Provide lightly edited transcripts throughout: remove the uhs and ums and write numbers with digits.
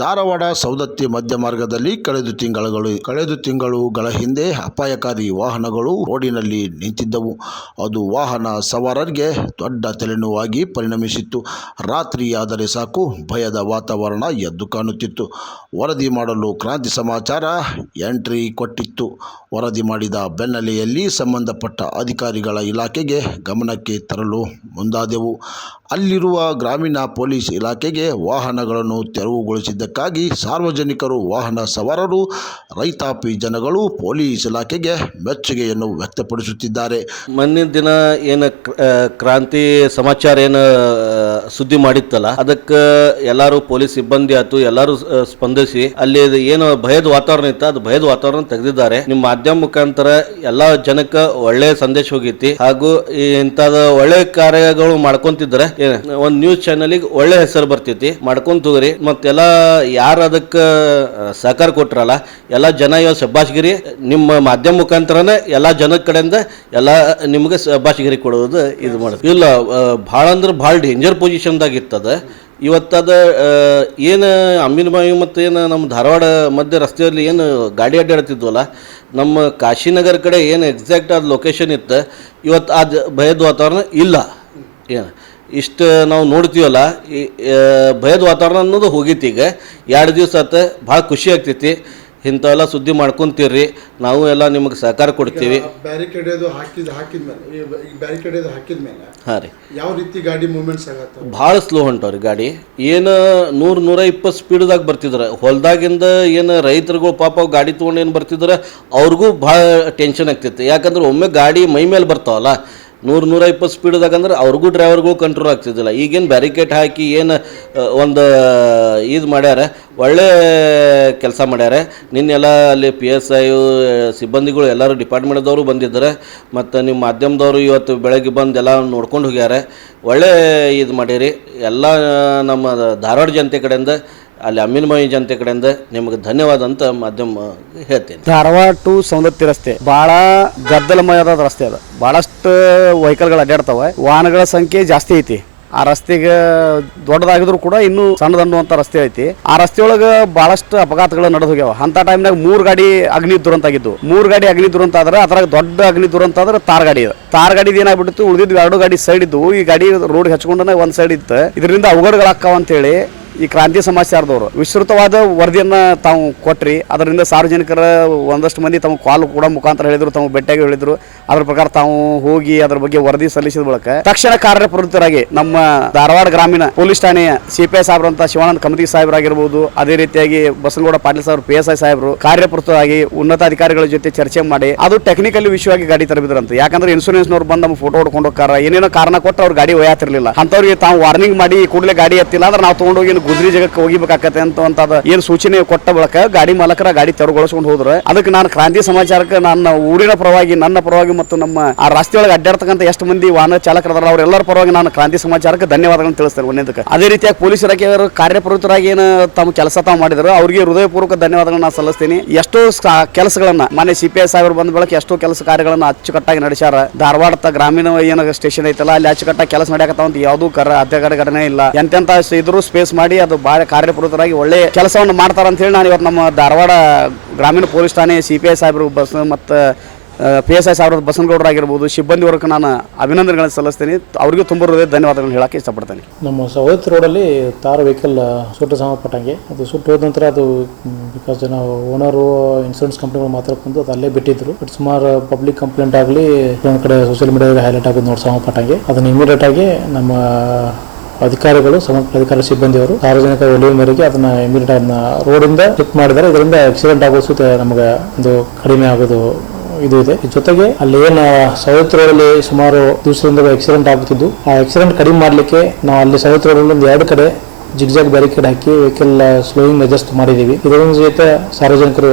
ಧಾರವಾಡ ಸೌದತ್ತಿ ಮಧ್ಯ ಮಾರ್ಗದಲ್ಲಿ ಕಳೆದು ತಿಂಗಳುಗಳ ಹಿಂದೆ ಅಪಾಯಕಾರಿ ವಾಹನಗಳು ರೋಡಿನಲ್ಲಿ ನಿಂತಿದ್ದವು. ಅದು ವಾಹನ ಸವಾರರಿಗೆ ದೊಡ್ಡ ತಲೆನೋವಾಗಿ ಪರಿಣಮಿಸಿತ್ತು. ರಾತ್ರಿಯಾದರೆ ಸಾಕು ಭಯದ ವಾತಾವರಣ ಎದ್ದು ಕಾಣುತ್ತಿತ್ತು. ವರದಿ ಮಾಡಲು ಕ್ರಾಂತಿ ಸಮಾಚಾರ ಎಂಟ್ರಿ ಕೊಟ್ಟಿತ್ತು. ವರದಿ ಮಾಡಿದ ಬೆನ್ನಲೆಯಲ್ಲಿ ಸಂಬಂಧಪಟ್ಟ ಅಧಿಕಾರಿಗಳ ಇಲಾಖೆಗೆ ಗಮನಕ್ಕೆ ತರಲು ಮುಂದಾದೆವು. ಅಲ್ಲಿರುವ ಗ್ರಾಮೀಣ ಪೊಲೀಸ್ ಇಲಾಖೆಗೆ ವಾಹನಗಳನ್ನು ತೆರವುಗೊಳಿಸಿದ್ದಕ್ಕಾಗಿ ಸಾರ್ವಜನಿಕರು, ವಾಹನ ಸವಾರರು, ರೈತಾಪಿ ಜನಗಳು ಪೊಲೀಸ್ ಇಲಾಖೆಗೆ ಮೆಚ್ಚುಗೆಯನ್ನು ವ್ಯಕ್ತಪಡಿಸುತ್ತಿದ್ದಾರೆ. ಮೊನ್ನೆ ದಿನ ಏನು ಕ್ರಾಂತಿ ಸಮಾಚಾರ ಏನು ಸುದ್ದಿ ಮಾಡಿತ್ತಲ್ಲ, ಅದಕ್ಕೆ ಎಲ್ಲರೂ ಪೊಲೀಸ್ ಸಿಬ್ಬಂದಿ ಆಯ್ತು, ಎಲ್ಲರೂ ಸ್ಪಂದಿಸಿ ಅಲ್ಲಿ ಏನು ಭಯದ ವಾತಾವರಣ ಇತ್ತು, ಅದು ಭಯದ ವಾತಾವರಣ ತೆಗೆದಿದ್ದಾರೆ. ನಿಮ್ಮ ಮಾಧ್ಯಮ ಮುಖಾಂತರ ಎಲ್ಲಾ ಜನಕ್ಕೆ ಒಳ್ಳೆ ಸಂದೇಶ ಹೋಗೈತಿ. ಹಾಗೂ ಇಂಥದ ಒಳ್ಳೆ ಕಾರ್ಯಗಳು ಮಾಡ್ಕೊಂತಿದ್ರೆ ಒಂದ್ ನ್ಯೂಸ್ ಚಾನೆಲ್ಗೆ ಒಳ್ಳೆ ಹೆಸರು ಬರ್ತೈತಿ. ಮಾಡ್ಕೊಂತ ಹೋಗ್ರಿ. ಮತ್ತೆಲ್ಲ ಯಾರು ಅದಕ್ಕೆ ಸಹಕಾರ ಕೊಟ್ರಲ್ಲ ಎಲ್ಲ ಜನ ಇವಾಗ ಶಬ್ಬಾಷ್ಗಿರಿ ನಿಮ್ಮ ಮಾಧ್ಯಮ ಮುಖಾಂತರನೇ ಎಲ್ಲಾ ಜನದ ಕಡೆಯಿಂದ ಎಲ್ಲ ನಿಮ್ಗೆ ಶಬ್ಬಾಷ್ಗಿರಿ ಕೊಡೋದು ಇದು ಮಾಡೋದು ಇಲ್ಲ. ಭಾಳ ಅಂದ್ರೆ ಭಾಳ ಡೇಂಜರ್ ಪೊಸಿಷನ್ದಾಗ ಇರ್ತದ. ಇವತ್ತದ ಏನು ಅಮ್ಮಿನಬಾವಿ ಮತ್ತು ಏನು ನಮ್ಮ ಧಾರವಾಡ ಮಧ್ಯ ರಸ್ತೆಯಲ್ಲಿ ಏನು ಗಾಡಿ ಅಡ್ಡಾಡ್ತಿದ್ವಲ್ಲ, ನಮ್ಮ ಕಾಶಿನಗರ ಕಡೆ ಏನು ಎಕ್ಸಾಕ್ಟ್ ಅದು ಲೊಕೇಶನ್ ಇತ್ತು, ಇವತ್ತು ಅದು ಭಯದ ವಾತಾವರಣ ಇಲ್ಲ. ಏನು ಇಷ್ಟು ನಾವು ನೋಡ್ತೀವಲ್ಲ, ಈ ಭಯದ ವಾತಾವರಣ ಅನ್ನೋದು ಹೋಗೈತಿ. ಈಗ 2 ದಿವಸ ಆತ ಭಾಳ ಖುಷಿ ಆಗ್ತೈತಿ. ಇಂಥವೆಲ್ಲ ಸುದ್ದಿ ಮಾಡ್ಕೊಂತೀರಿ, ನಾವು ಎಲ್ಲ ನಿಮಗೆ ಸಹಕಾರ ಕೊಡ್ತೀವಿ. ಹಾಂ ರೀ, ಯಾವ ರೀತಿ ಗಾಡಿ ಮೂವ್ಮೆಂಟ್ಸ್ ಆಗತ್ತೆ? ಭಾಳ ಸ್ಲೋ ಹೊಂಟವ್ರಿ ಗಾಡಿ. ಏನು 100-120 ಸ್ಪೀಡ್ದಾಗ ಬರ್ತಿದ್ರು. ಹೊಲ್ದಾಗಿಂದ ಏನು ರೈತರುಗಳು ಪಾಪ ಗಾಡಿ ತೊಗೊಂಡು ಏನು ಬರ್ತಿದ್ರೆ ಅವ್ರಿಗೂ ಭಾಳ ಟೆನ್ಷನ್ ಆಗ್ತೈತಿ. ಯಾಕಂದ್ರೆ ಒಮ್ಮೆ ಗಾಡಿ ಮೈ ಮೇಲೆ ಬರ್ತಾವಲ್ಲ, 100-120 ಸ್ಪೀಡ್ದಾಗ ಅಂದ್ರೆ ಅವ್ರಿಗೂ ಡ್ರೈವರ್ಗಳು ಕಂಟ್ರೋಲ್ ಆಗ್ತಿದ್ದಿಲ್ಲ. ಈಗೇನು ಬ್ಯಾರಿಕೇಡ್ ಹಾಕಿ ಏನು ಒಂದು ಇದು ಮಾಡ್ಯಾರ, ಒಳ್ಳೆ ಕೆಲಸ ಮಾಡ್ಯಾರ. ನಿನ್ನೆಲ್ಲ ಅಲ್ಲಿ PSI ಸಿಬ್ಬಂದಿಗಳು ಎಲ್ಲರೂ ಡಿಪಾರ್ಟ್ಮೆಂಟ್ದವರು ಬಂದಿದ್ದಾರೆ. ಮತ್ತು ನಿಮ್ಮ ಮಾಧ್ಯಮದವರು ಇವತ್ತು ಬೆಳಗ್ಗೆ ಬಂದು ಎಲ್ಲ ನೋಡ್ಕೊಂಡು ಹೋಗ್ಯಾರ. ಒಳ್ಳೆ ಇದು ಮಾಡೀರಿ. ಎಲ್ಲ ನಮ್ಮ ಧಾರವಾಡ ಜನತೆ ಕಡೆಯಿಂದ, ಅಲ್ಲಿ ಅಮ್ಮಿನಬಾವಿ ಜನತೆ ಕಡೆಯಿಂದ ನಿಮಗೆ ಧನ್ಯವಾದ ಅಂತ ಮಾಧ್ಯಮ ಹೇಳ್ತೀನಿ. ಧಾರವಾಡ ಟು ಸೌದತ್ತಿ ರಸ್ತೆ ಭಾಳ ಗದ್ದಲಮಯದ ರಸ್ತೆ ಅದ. ಭಾಳಷ್ಟು ವೆಹಿಕಲ್ಗಳು ಅಡ್ಡಾಡ್ತಾವೆ. ವಾಹನಗಳ ಸಂಖ್ಯೆ ಜಾಸ್ತಿ ಐತಿ. ಆ ರಸ್ತೆಗೆ ದೊಡ್ಡದಾಗಿದ್ರು ಕೂಡ ಇನ್ನೂ ಸಣ್ಣದನ್ನುವಂಥ ರಸ್ತೆ ಐತಿ. ಆ ರಸ್ತೆಯೊಳಗೆ ಭಾಳಷ್ಟು ಅಪಘಾತಗಳು ನಡೆದು ಹೋಗ್ಯಾವ. ಅಂಥ ಟೈಮ್ನಾಗ 3 ಗಾಡಿ ಅಗ್ನಿ ದುರಂತ ಆಗಿದ್ದು. 3 ಗಾಡಿ ಅಗ್ನಿ ದುರಂತ ಆದ್ರೆ ಅದ್ರಾಗ ದೊಡ್ಡ ಅಗ್ನಿ ದುರಂತ ಆದ್ರೆ ತಾರ್ ಗಾಡಿ ಇದೆ. ತಾರ್ ಗಾಡಿದು ಏನಾಗ್ಬಿಟ್ಟಿತ್ತು, ಉಳಿದಿದ್ದು 2 ಗಾಡಿ ಸೈಡ್ ಇದ್ದು. ಈ ಗಾಡಿ ರೋಡ್ ಹಚ್ಕೊಂಡೇ ಒಂದು ಸೈಡ್ ಇತ್ತು. ಇದರಿಂದ ಅವಘಡಗಳಾಕ್ಕಾವ ಅಂತೇಳಿ ಈ ಕ್ರಾಂತಿ ಸಮಾಚಾರದವರು ವಿಸ್ತೃತವಾದ ವರದಿಯನ್ನು ತಾವು ಕೊಟ್ರಿ. ಅದರಿಂದ ಸಾರ್ವಜನಿಕರ ಒಂದಷ್ಟು ಮಂದಿ ತಮ್ಮ ಕಾಲ್ ಕೂಡ ಮುಖಾಂತರ ಹೇಳಿದ್ರು, ತಮ್ಮ ಭೇಟಿಯಾಗಿ ಹೇಳಿದ್ರು. ಅದ್ರ ಪ್ರಕಾರ ತಾವು ಹೋಗಿ ಅದ್ರ ಬಗ್ಗೆ ವರದಿ ಸಲ್ಲಿಸಿದ ಬಳಿಕ ತಕ್ಷಣ ಕಾರ್ಯಪ್ರವೃತ್ತರಾಗಿ ನಮ್ಮ ಧಾರವಾಡ ಗ್ರಾಮೀಣ ಪೊಲೀಸ್ ಠಾಣೆಯ CPI ಸಾಹೇಬ್ರಂತ ಶಿವಾನಂದ ಕಮತಿ ಸಾಹೇಬರಾಗಿರ್ಬೋದು, ಅದೇ ರೀತಿಯಾಗಿ ಬಸನಗೌಡ ಪಾಟೀಲ್ ಸಾಹೇಬ್ PSI ಸಾಹೇಬರು ಕಾರ್ಯಪ್ರವೃತ್ತರಾಗಿ ಉನ್ನತ ಅಧಿಕಾರಿಗಳ ಜೊತೆ ಚರ್ಚೆ ಮಾಡಿ ಅದು ಟೆಕ್ನಿಕಲಿ ವಿಷಯವಾಗಿ ಗಾಡಿ ತರಬಿದ್ರಂತ. ಯಾಕಂದ್ರೆ ಇನ್ಶೂರೆನ್ಸ್ನವ್ರು ಬಂದು ನಮ್ಮ ಫೋಟೋ ಹೊಡ್ಕೊಂಡು ಹೋಗ್ತಾರ, ಏನೇನೋ ಕಾರಣ ಕೊಟ್ಟು ಅವ್ರು ಗಾಡಿ ಒಯ್ಯಾತಿರ್ಲಿಲ್ಲ. ಅಂತವ್ರಿಗೆ ತಾವು ವಾರ್ನಿಂಗ್ ಮಾಡಿ ಕೂಡಲೇ ಗಾಡಿ ಎತ್ತಿಲ್ಲ ಅಂದ್ರೆ ನಾವು ತಗೊಂಡೋಗಿ ಗುದ್ರಿ ಜಾಗಕ್ಕೆ ಹೋಗಿಬೇಕಾಗತ್ತೆ ಅಂತ ಏನು ಸೂಚನೆ ಕೊಟ್ಟ ಬಳಿಕ ಗಾಡಿ ಮಾಲಕರ ಗಾಡಿ ತೆರವುಗೊಳಿಸ್ಕೊಂಡು ಹೋದ್ರೆ, ಅದಕ್ಕೆ ನಾನು ಕ್ರಾಂತಿ ಸಮಾಚಾರಕ್ಕೆ ನನ್ನ ಊರಿನ ಪರವಾಗಿ, ನನ್ನ ಪರವಾಗಿ ಮತ್ತು ನಮ್ಮ ಆ ರಸ್ತೆಯೊಳಗೆ ಅಡ್ಡಾಡ್ತಕ್ಕಂಥ ಎಷ್ಟು ಮಂದಿ ವಾಹನ ಚಾಲಕರದಾರ ಅವರೆಲ್ಲರ ಪರವಾಗಿ ನಾನು ಕ್ರಾಂತಿ ಸಮಾಚಾರಕ್ಕೆ ಧನ್ಯವಾದಗಳನ್ನು ತಿಳಿಸ್ತೇನೆ. ಒಂದೇದಕ್ಕೆ ಅದೇ ರೀತಿಯಾಗಿ ಪೊಲೀಸ್ ಇಲಾಖೆಯವರು ಕಾರ್ಯಪ್ರವೃತ್ತರಾಗಿ ಏನು ತಮ್ಮ ಕೆಲಸ ತಾವು ಮಾಡಿದ್ರು ಅವರಿಗೆ ಹೃದಯಪೂರ್ವಕ ಧನ್ಯವಾದಗಳನ್ನ ನಾನು ಸಲ್ಲಿಸ್ತೀನಿ. ಎಷ್ಟೋ ಕೆಲಸಗಳನ್ನ ಮಾನ್ಯ CPI ಸಾಹೇಬರು ಬಂದ ಬಳಿಕ ಎಷ್ಟೋ ಕೆಲಸ ಕಾರ್ಯಗಳನ್ನ ಅಚ್ಚುಕಟ್ಟಾಗಿ ನಡೆಸ್ಯಾರ. ಧಾರವಾಡ ಗ್ರಾಮೀಣ ಏನು ಸ್ಟೇಷನ್ ಐತಲ್ಲ, ಅಲ್ಲಿ ಅಚ್ಚುಕಟ್ಟಾಗಿ ಕೆಲಸ ನಡೆಯಕತ್ತಾವ ಅಂತ ಯಾವುದೂ ಘಟನೆ ಇಲ್ಲ. ಎಂತೆಂತ ಇದ್ರು ಸ್ಪೇಸ್ ಮಾಡಿ ಅದು ಭಾಳ ಕಾರ್ಯಪ್ರವೃತ್ತರಾಗಿ ಒಳ್ಳೆ ಕೆಲಸವನ್ನು ಮಾಡ್ತಾರ ಅಂತ ಹೇಳಿ ನಾನು ಇವತ್ತು ನಮ್ಮ ಧಾರವಾಡ ಗ್ರಾಮೀಣ ಪೊಲೀಸ್ ಠಾಣೆ CPI ಸಾಹೇಬರು ಮತ್ತು PSI ಸಾಹೇಬರು ಬಸನಗೌಡರಾಗಿರ್ಬೋದು ಸಿಬ್ಬಂದಿ ವರ್ಗಕ್ಕೆ ನಾನು ಅಭಿನಂದನೆಗಳನ್ನು ಸಲ್ಲಿಸ್ತೀನಿ. ಅವರಿಗೂ ತುಂಬ ಹೃದಯ ಧನ್ಯವಾದಗಳನ್ನು ಹೇಳಕ್ಕೆ ಇಷ್ಟಪಡ್ತೇನೆ. ನಮ್ಮ ಸವದತ್ತಿ ರೋಡಲ್ಲಿ ತಾರ್ ವೆಹಿಕಲ್ ಸುಟ್ಟು ಸಂಬಂಧಪಟ್ಟಂಗೆ ಅದು ಸುಟ್ಟು ಹೋದ ನಂತರ ಅದು ಬಿಕಾಸ್ ಜನ ಓನರು ಇನ್ಶೂರೆನ್ಸ್ ಕಂಪ್ನಿಗಳು ಮಾತಾಡ್ಕೊಂಡು ಅದು ಅಲ್ಲೇ ಬಿಟ್ಟಿದ್ರು. ಬಟ್ ಸುಮಾರು ಪಬ್ಲಿಕ್ ಕಂಪ್ಲೇಂಟ್ ಆಗಲಿ ಒಂದು ಕಡೆ ಸೋಷಿಯಲ್ ಮೀಡಿಯಾದಲ್ಲಿ ಹೈಲೈಟ್ ಆಗೋದು ನೋಡಿ ಸಂಬಂಧಪಟ್ಟಂಗೆ ಅದನ್ನು ಇಮಿಡಿಯೇಟ್ ಆಗಿ ನಮ್ಮ ಅಧಿಕಾರಿಗಳು, ಸಂಬಂಧಪಟ್ಟ ಅಧಿಕಾರಿ ಸಿಬ್ಬಂದಿಯವರು ಸಾರ್ವಜನಿಕ ಒಲುವೆ ಮೇರೆಗೆ ಅದನ್ನ ಇಮಿಡಿಯೇಟ್ ಅದನ್ನ ರೋಡಿಂದ ಶಿಫ್ಟ್ ಮಾಡಿದ್ದಾರೆ. ಇದರಿಂದ ಆಕ್ಸಿಡೆಂಟ್ ಆಗೋ ಸೂತೆ ನಮಗೆ ಒಂದು ಕಡಿಮೆ ಆಗೋದು ಇದು ಇದೆ. ಜೊತೆಗೆ ಅಲ್ಲಿ ಏನು ಸವದತ್ತಿ ರೋಡಲ್ಲಿ ಸುಮಾರು ದಿವಸದಿಂದ ಆಕ್ಸಿಡೆಂಟ್ ಆಗುತ್ತಿದ್ದು, ಆ ಆಕ್ಸಿಡೆಂಟ್ ಕಡಿಮೆ ಮಾಡಲಿಕ್ಕೆ ನಾವು ಅಲ್ಲಿ ಸವದತ್ತಿ ರೋಡಲ್ಲಿ ಒಂದು 2 ಕಡೆ ಜಿಗ್ಜಾಗ್ ಬ್ಯಾರಿಕೇಡ್ ಹಾಕಿ ವೆಹಿಕಲ್ ಸ್ಲೋಯಿಂಗ್ ಮೆಜರ್ಸ್ ಮಾಡಿದೀವಿ. ಇದರಿಂದ ಸಹಿತ ಸಾರ್ವಜನಿಕರು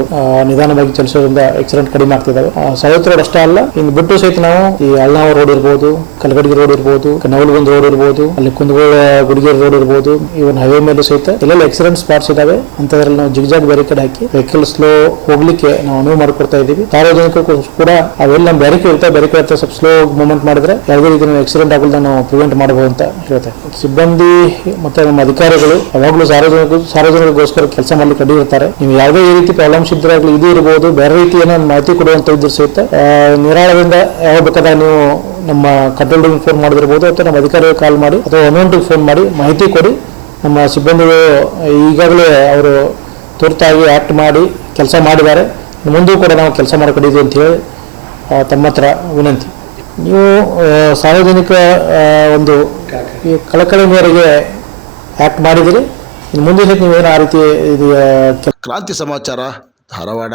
ನಿಧಾನವಾಗಿ ಚಲಿಸೋದ್ರಿಂದ ಆಕ್ಸಿಡೆಂಟ್ ಕಡಿಮೆ ಆಗ್ತಿದ್ದಾವೆ. ಸವತ್ ರೋಡ್ ಅಷ್ಟೇ ಅಲ್ಲ, ಇನ್ನು ಬಿಟ್ಟು ಸಹಿತ ನಾವು ಈ ಅಳ್ನಾವ ರೋಡ್ ಇರ್ಬೋದು, ಕಲಗಡಗಿ ರೋಡ್ ಇರ್ಬೋದು, ನವಲಗುಂದ ರೋಡ್ ಇರ್ಬೋದು, ಅಲ್ಲಿ ಕುಂದಗೋಳ ಗುಡಿಗೇರಿ ರೋಡ್ ಇರ್ಬೋದು, ಇವನ್ ಹೈವೇ ಮೇಲೆ ಸಹಿತ ಎಲ್ಲೆಲ್ಲ ಆಕ್ಸಿಡೆಂಟ್ ಸ್ಪಾಟ್ಸ್ ಇದಾವೆ ಅಂತದ್ರಲ್ಲಿ ನಾವು ಜಿಗ್ಜಾಗ್ ಬ್ಯಾರಿಕೇಡ್ ಹಾಕಿ ವೆಹಿಕಲ್ ಸ್ಲೋ ಹೋಗ್ಲಿಕ್ಕೆ ನಾವು ಅನುವು ಮಾಡಿಕೊಡ್ತಾ ಇದ್ದೀವಿ. ಸಾರ್ವಜನಿಕರು ಕೂಡ ಅವೆಲ್ಲ ನಮ್ಮ ಬ್ಯಾರಿಕೇಡ್ ಇರುತ್ತೆ, ಬ್ಯಾರಿಕೇಡ್ ಸ್ವಲ್ಪ ಸ್ಲೋ ಮೂವ್ಮೆಂಟ್ ಮಾಡಿದ್ರೆ ಯಾವುದೇ ರೀತಿ ಆಕ್ಸಿಡೆಂಟ್ ಆಗೋದು ನಾವು ಪ್ರಿವೆಂಟ್ ಮಾಡಬಹುದು ಅಂತ ಹೇಳ್ತೇವೆ. ಸಿಬ್ಬಂದಿ ಮತ್ತೆ ನಮ್ಮ ಅಧಿಕಾರಿಗಳು ಯಾವಾಗಲೂ ಸಾರ್ವಜನಿಕರಿಗೋಸ್ಕರ ಕೆಲಸ ಮಾಡ್ಲಿಕ್ಕೆ ರೆಡಿ ಇರ್ತಾರೆ. ನೀವು ಯಾವುದೇ ಈ ರೀತಿ ಪ್ರಾಬ್ಲಮ್ಸ್ ಇದ್ರಾಗಲಿ ಇದು ಇರಬಹುದು, ಬೇರೆ ರೀತಿ ಏನೋ ಮಾಹಿತಿ ಕೊಡುವಂತ ಇದ್ರು ಸಹಿತ ನಿರಾಳದಿಂದ ಯಾವ ಬೇಕಾದಾಗ ನೀವು ನಮ್ಮ ಕಂಟ್ರೋಲ್ ರೂಮ್ ಫೋನ್ ಮಾಡಿದಿರ್ಬೋದು ಅಥವಾ ನಮ್ಮ ಅಧಿಕಾರಿಗಳು ಕಾಲ್ ಮಾಡಿ ಅಥವಾ 112 ಫೋನ್ ಮಾಡಿ ಮಾಹಿತಿ ಕೊಡಿ. ನಮ್ಮ ಸಿಬ್ಬಂದಿಗಳು ಈಗಾಗಲೇ ಅವರು ತುರ್ತಾಗಿ ಆಕ್ಟ್ ಮಾಡಿ ಕೆಲಸ ಮಾಡಿದ್ದಾರೆ. ಮುಂದೂ ಕೂಡ ನಾವು ಕೆಲಸ ಮಾಡಿಕೊಡಿದ್ವಿ ಅಂತ ಹೇಳಿ ತಮ್ಮ ಹತ್ರ ವಿನಂತಿ. ನೀವು ಸಾರ್ವಜನಿಕ ಒಂದು ಈ ಕಳಕಳಿ ಮೇರೆಗೆ ಆಕ್ಟ್ ಮಾಡಿದಿರಿ, ಇನ್ನು ಮುಂದೆ ನೀವೇನು ಆ ರೀತಿ ಇದು ಕ್ರಾಂತಿ ಸಮಾಚಾರ ಧಾರವಾಡ.